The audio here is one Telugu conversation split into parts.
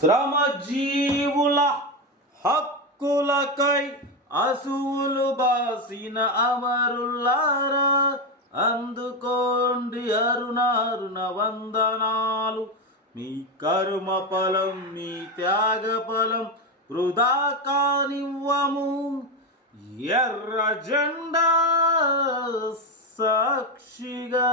శ్రమజీవుల హక్కులకై అసువులు బాసిన అమరులారా అందుకోండి అరుణారుణ వందనాలు. మీ కర్మ ఫలం మీ త్యాగ ఫలం వృధా కానివ్వము. ఎర్ర జెండా సాక్షిగా.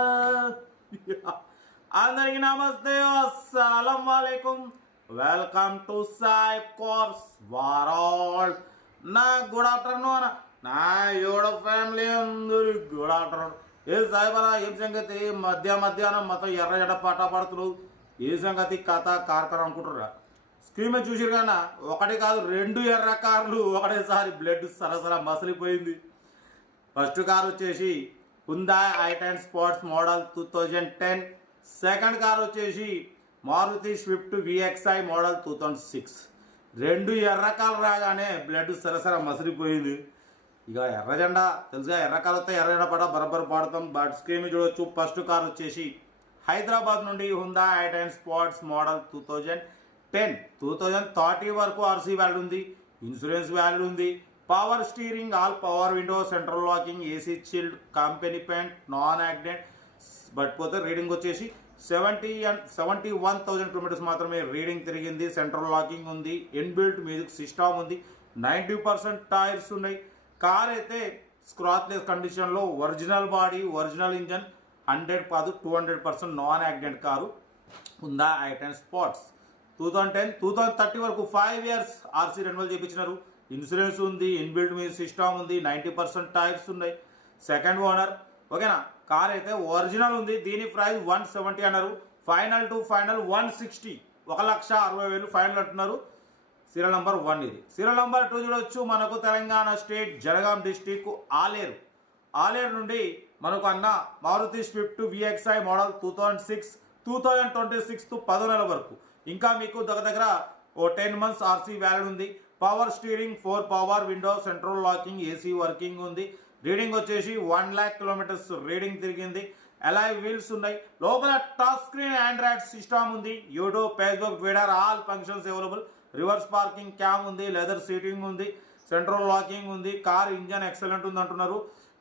అందరికి నమస్తే. అస్సలం వాలేకుం. వెల్కమ్ టు సాయి కోర్స్ వారాల్ నా గుడ్ ఆఫ్టర్నూన్ నా యోడ ఫ్యామిలీ అందరు గుడ్ ఆఫ్టర్నూన్ ఏ సాయిబరా ఏం సంగతి? మధ్య మధ్యాహ్నం మొత్తం ఎర్ర ఎడ పాట పడుతున్నారు. ఏ సంగతి? కథ కార్కర్ అనుకుంటుర్రా స్క్రీన్ చూసిరు కన్నా ఒకటి కాదు రెండు ఎర్ర కార్లు. ఒకటేసారి బ్లడ్ సరసర మసలిపోయింది. ఫస్ట్ కార్ వచ్చేసి Hyundai i ten sports model two thousand ten second car వచ్చేసి Maruti Swift VXI model two thousand six. రెండు ఎర్రకాలు రాగానే బ్లడ్ సరసర మసిరిపోయింది. ఇక ఎర్ర జెండా తెలుసుగా ఎర్రకాలతో కాలు ఎర్ర జెండా పడ బరబర్ పాడతాం. బట్ స్క్రీన్ చూడొచ్చు ఫస్ట్ కార్ వచ్చేసి హైదరాబాద్ నుండి Hyundai i ten sports model two thousand ten. Two thousand thirty వరకు ఆర్సీ వ్యాల్యూ ఉంది ఇన్సూరెన్స్ వ్యాల్యూ ఉంది. Power steering all power window central locking AC chilled company paint non accident but పోతే రీడింగ్ వచ్చేసి seventy and seventy one thousand kilometres మాత్రమే రీడింగ్ తిరిగింది సెంట్రల్ లాకింగ్ ఉంది ఇన్బిల్ట్ మ్యూజిక్ సిస్టమ్ ఉంది నైంటీ పర్సెంట్ టైర్స్ ఉన్నాయి. కార్ అయితే స్క్రాచ్లెస్ కండిషన్లో original body original engine hundred కాదు two hundred percent non accident car ఉందా i ten sports two thousand ten two thousand thirty వరకు ఫైవ్ ఇయర్స్ ఆర్సీ రెన్యువల్ చేయించినారు ఇన్సూరెన్స్ ఉంది ఇన్బిల్ట్ మీ సిస్టమ్ ఉంది నైంటీ పర్సెంట్ టైర్స్ ఉన్నాయి. సెకండ్ ఓనర్ ఓకేనా? కార్ అయితే ఒరిజినల్ ఉంది. దీని ప్రైస్ వన్ సెవెంటీ అన్నారు. Final to final one sixty. ఒక లక్ష అరవై వేలు ఫైనల్ అంటున్నారు. సీరియల్ నెంబర్ వన్ ఇది. సీరియల్ నెంబర్ టూ చూడొచ్చు. మనకు తెలంగాణ స్టేట్ జనగాం డిస్టిక్ ఆలేరు. ఆలేరు నుండి మనకు అన్న Maruti Swift VXI model two thousand six two thousand twenty six పదో నెల వరకు. ఇంకా మీకు దగ్గర దగ్గర ఓ టెన్ మంత్స్ ఆర్సీ వ్యాలిడ్ ఉంది. Power steering four power window central locking AC working ఉంది. రీడింగ్ వచ్చేసి వన్ ల్యాక్ కిలోమీటర్స్ రీడింగ్ తిరిగింది. అలాయ్ వీల్స్ ఉన్నాయి. లోపల టచ్ స్క్రీన్ ఆండ్రాయిడ్ సిస్టమ్ ఉంది. YouTube Facebook Twitter all functions available reverse parking cam ఉంది. లెదర్ సీటింగ్ ఉంది. సెంట్రల్ లాకింగ్ ఉంది. కార్ ఇంజన్ ఎక్సలెంట్ ఉంది అంటున్నారు.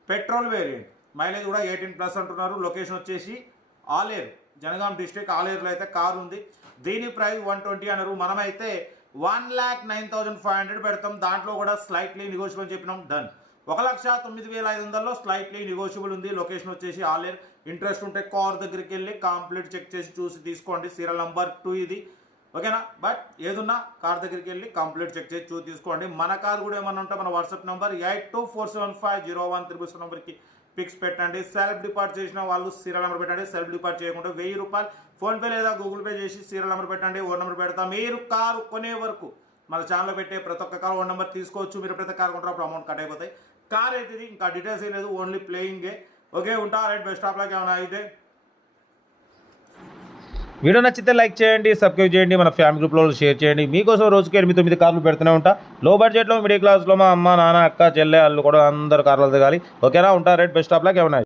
పెట్రోల్ వేరియంట్ మైలేజ్ కూడా ఎయిటీన్ ప్లస్ అంటున్నారు. లొకేషన్ వచ్చేసి ఆలేరు. జనగాం డిస్ట్రిక్ట్ ఆలేరులో అయితే కారు ఉంది. దీని ప్రైస్ వన్ ట్వంటీ అన్నారు. మనమైతే one lakh nine thousand five hundred పెడతాం. దాంట్లో కూడా స్లైట్లీ నెగోషియబుల్ చెప్పినాం. డన్ ఒక లక్ష తొమ్మిది వేల ఐదు వందల్లో స్లైట్లీ నెగోషియబుల్ ఉంది. లొకేషన్ వచ్చేసి ఆలేరు. ఇంట్రెస్ట్ ఉంటే కార్ దగ్గరికి వెళ్ళి కంప్లీట్ చెక్ చేసి చూసి తీసుకోండి. సీరియల్ నంబర్ టూ ఇది. ఓకేనా? బట్ ఏదున్నా కార్ దగ్గరికి వెళ్ళి కంప్లీట్ చెక్ చేసి చూసి తీసుకోండి. మన కార్ కూడా ఏమన్నా ఉంటే మన WhatsApp number eight two four seven five zero one triple seven నెంబర్కి పిక్స్ పెట్టండి. సెల్ఫ్ డిపార్ట్ చేసిన వాళ్ళు సీరియల్ నెంబర్ పెట్టండి. సెల్ఫ్ డిపార్ట్ చేయకుండా వెయ్యి రూపాయలు ఫోన్పే లేదా గూగుల్ పే చేసి సీరియల్ నెంబర్ పెట్టండి. ఓ నెంబర్ పెడతాం. మీరు కారు కొనే వరకు మన ఛానల్లో పెట్టే ప్రతి ఒక్క కార్ ఓ నెంబర్ తీసుకోవచ్చు. మీరు ప్రతి కార్ కొంటారు అప్పుడు అమౌంట్ కట్ అయిపోతాయి. కార్ అయితే ఇంకా డీటెయిల్స్ ఏం లేదు ఓన్లీ ప్లేయింగే ఓకే ఉంటా రైట్ బెస్ట్ ఆఫ్ లాక్ ఏమైనా అయితే. వీడియో నచ్చితే లైక్ చేయండి సబ్స్క్రైబ్ చేయండి మన ఫ్యామిలీ గ్రూప్లో షేర్ చేయండి. మీకోసం రోజుకి ఎనిమిది తొమ్మిది కార్లు పెడుతూనే ఉంటా. లో బడ్జెట్లో మిడిల్ క్లాస్లో మా అమ్మ నాన్న అక్క చెల్లె వాళ్ళు కూడా అందరు కార్లు దిగాలి ఓకేనా? ఉంటా రేట్ బెస్ట్ ఆఫ్ లాక్ ఏమన్నా